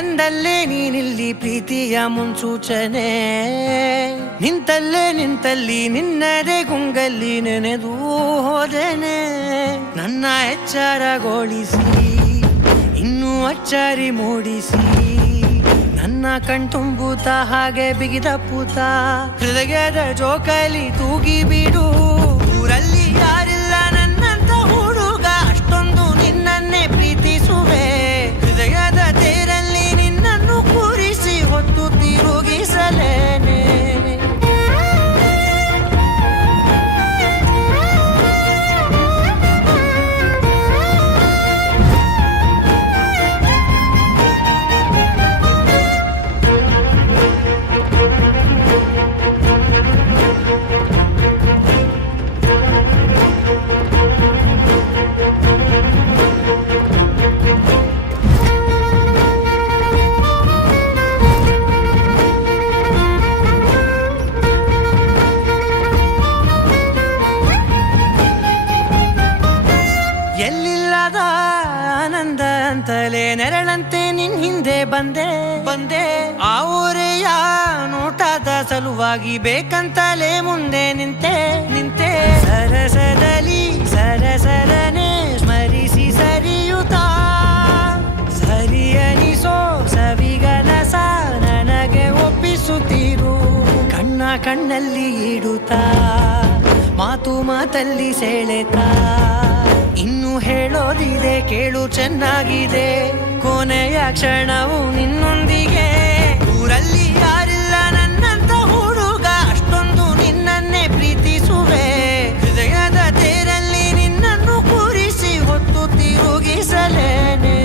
ಎಂದಲ್ಲೇ ನೀನಿಲ್ಲಿ ಪ್ರೀತಿಯ ಮುನ್ಸೂಚನೆ, ನಿಂತಲ್ಲಿ ನಿನ್ನದೇ ಗುಂಗಲ್ಲಿ ನೆನೆದು ಹೋದೆನೆ. ನನ್ನ ಎಚ್ಚರಗೊಳಿಸಿ ಇನ್ನೂ ಅಚ್ಚರಿ ಮೂಡಿಸಿ, ನನ್ನ ಕಣ್ತುಂಬುತ್ತ ಹಾಗೆ ಬಿಗಿದ ಪೂತ ಹೃದಯದ ಜೋಕಾಲಿ ತೂಗಿ ಬಿಡು. ಊರಲ್ಲಿ ಯಾರಿಲ್ಲ ನನ್ನಂತ ಹುಡುಗ, ಅಷ್ಟೊಂದು ನಿನ್ನನ್ನೇ ಪ್ರೀತಿಸುವೆ. ಹೃದಯದ ತೇರಲ್ಲಿ ನಿನ್ನನ್ನು ಕೂರಿಸಿ ಹೊತ್ತು ತಿರುಗಿಸಲೇನೆ. ಎಲ್ಲಿಲ್ಲದ ಆನಂದ ಅಂತಲೇ ನೆರಳಂತೆ ನಿನ್ ಹಿಂದೆ ಬಂದೆ. ಆ ಊರೆಯ ನೋಟದ ಸಲುವಾಗಿ ಬೇಕಂತಲೇ ಮುಂದೆ ನಿಂತೆ. ಸರಸದಲ್ಲಿ ಸರಸರನೆ ಸ್ಮರಿಸಿ ಸರಿಯುತ್ತಾ, ಸರಿಯನಿಸೋ ಸವಿಗನಸ ನನಗೆ ಒಪ್ಪಿಸುತ್ತೀರು. ಕಣ್ಣಲ್ಲಿ ಇಡುತ್ತಾ, ಮಾತಲ್ಲಿ ಸೆಳೆತಾ, ಇನ್ನು ಹೇಳೋದಿದೆ ಕೇಳು ಚೆನ್ನಾಗಿದೆ. ಕೊನೆಯ ಕ್ಷಣವು ನಿನ್ನೊಂದಿಗೆ. ಊರಲ್ಲಿ ಯಾರಿಲ್ಲ ನನ್ನಂತ ಹುಡುಗ, ಅಷ್ಟೊಂದು ನಿನ್ನನ್ನೇ ಪ್ರೀತಿಸುವೆ. ಹೃದಯದ ತೇರಲ್ಲಿ ನಿನ್ನನ್ನು ಕೂರಿಸಿ ಹೊತ್ತು ತಿರುಗಿಸಲೇನೆ.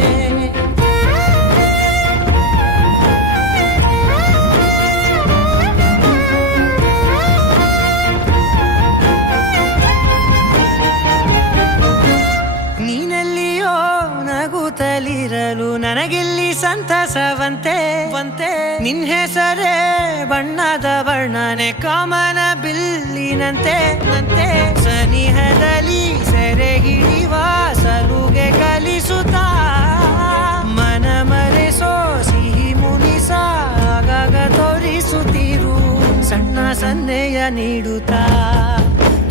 ನಗುತ್ತಲಿರಲು ನನಗಿಲ್ಲಿ ಸಂತಸವಂತೆ. ನಿನ್ ಹೆಸರೇ ಬಣ್ಣದ ವರ್ಣನೆ ಕಾಮನ ಬಿಲ್ಲಿನಂತೆ. ಸನಿಹದಲ್ಲಿ ಸೆರೆ ಹಿಡಿವ ಸಲುಗೆ ಕಲಿಸುತ್ತಾ, ಮನ ಮರೆಸೋ ಸಿಹಿ ಮುನಿಸ ಆಗಾಗ ತೋರಿಸುತ್ತೀರು. ಸಣ್ಣ ಸನ್ನೆಯ ನೀಡುತ್ತಾ,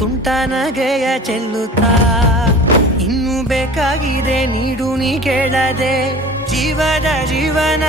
ತುಂಟ ನಗೆಯ ಚೆಲ್ಲುತ್ತಾ, ಇನ್ನೂ ಬೇಕಾಗಿದೆ ನೀಡು ನೀ ಕೇಳದೆ. ಜೀವನ